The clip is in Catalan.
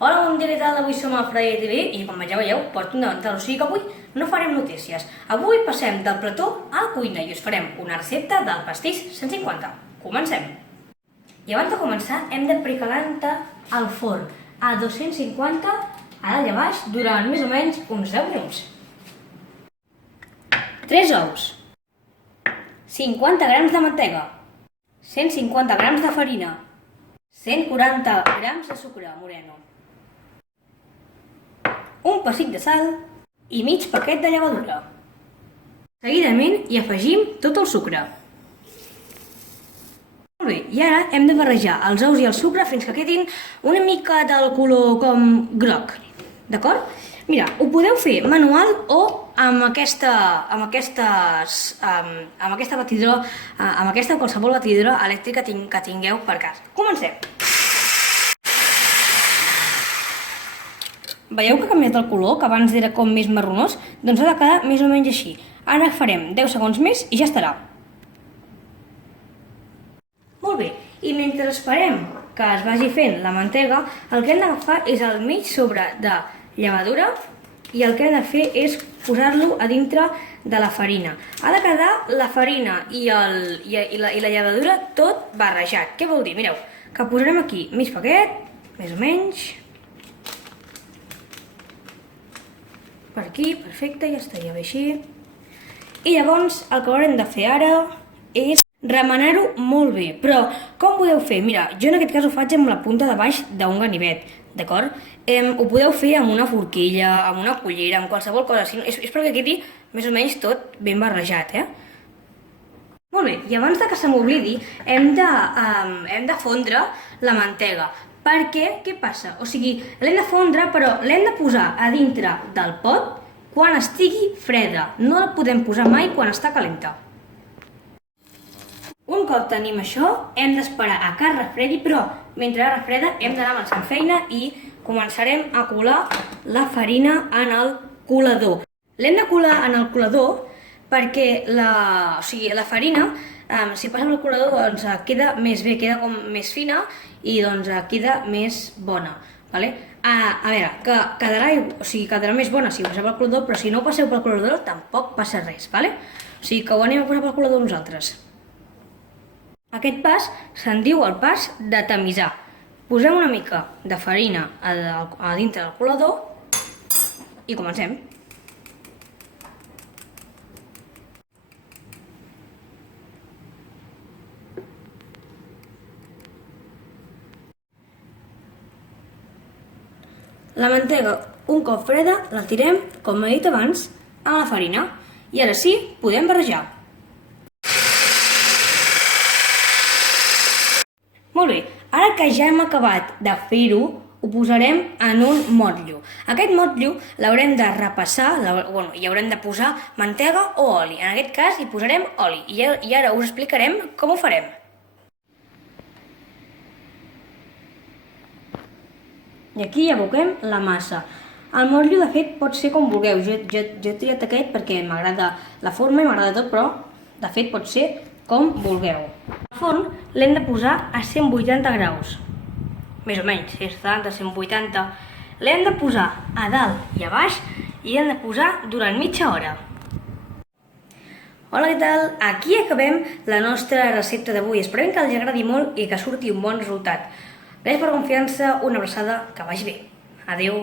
Hola, bon dia, què tal? Avui som a Freia TV i com ja veieu, porto un davantal, o sigui que avui no farem notícies. Avui passem del plató a la cuina i us farem una recepta del pastís 150. Comencem! I abans de començar hem de precalentar el forn a 250 a dalt i a baix durant més o menys uns 10 minuts. 3 ous, 50 grams de mantega, 150 grams de farina, 140 grams de sucre moreno, un pessic de sal i mig paquet de llevadura. Seguidament hi afegim tot el sucre. Molt bé, i ara hem de barrejar els ous i el sucre fins que quedin una mica del color com groc, d'acord? Mira, ho podeu fer manual o amb aquesta batidora, amb aquesta qualsevol batidora elèctrica que tingueu per casa. Comencem! Veieu que ha canviat el color, que abans era com més marronós? Doncs ha de quedar més o menys així. Ara farem 10 segons més i ja estarà. Molt bé, i mentre esperem que es vagi fent la mantega, el que hem d'agafar és el mig sobre de llevadura i el que hem de fer és posar-lo a dintre de la farina. Ha de quedar la farina i la llevadura tot barrejat. Què vol dir? Mireu, que posarem aquí mig paquet, més o menys. Per aquí, perfecte, ja estaria bé així. I llavors el que haurem de fer ara és remenar-ho molt bé. Però com podeu fer? Mira, jo en aquest cas ho faig amb la punta de baix d'un ganivet, d'acord? Ho podeu fer amb una forquilla, amb una cullera, amb qualsevol cosa. És perquè quedi més o menys tot ben barrejat, Molt bé, i abans de que se m'oblidi, hem de fondre la mantega. Perquè, què passa? O sigui, l'hem de fondre, però l'hem de posar a dintre del pot quan estigui freda. No la podem posar mai quan està calenta. Un cop tenim això, hem d'esperar a que es refredi, però mentre es refreda hem d'anar avançant feina i començarem a colar la farina en el colador. L'hem de colar en el colador perquè la farina, si passa pel colador, doncs queda més bé, queda com més fina i doncs queda més bona. A veure, quedarà més bona si ho passeu pel colador, però si no ho passeu pel colador tampoc passa res. O sigui que ho anem a posar pel colador nosaltres. Aquest pas se'n diu el pas de tamisar. Posem una mica de farina a dintre del colador i comencem. La mantega, un cop freda, la tirem, com he dit abans, a la farina. I ara sí, podem barrejar. Molt bé, ara que ja hem acabat de fer-ho, ho posarem en un motllo. Aquest motllo l'haurem de repassar, hi haurem de posar mantega o oli. En aquest cas hi posarem oli i ara us explicarem com ho farem. I aquí hi aboquem la massa. El motllo, de fet, pot ser com vulgueu. Jo he triat aquest perquè m'agrada la forma i m'agrada tot, però, de fet, pot ser com vulgueu. El forn l'hem de posar a 180 graus. Més o menys, 170, 180. L'hem de posar a dalt i a baix i l'hem de posar durant mitja hora. Hola, què tal? Aquí acabem la nostra recepta d'avui. Esperem que els agradi molt i que surti un bon resultat. Gràcies per la confiança, una abraçada, que vagi bé. Adéu.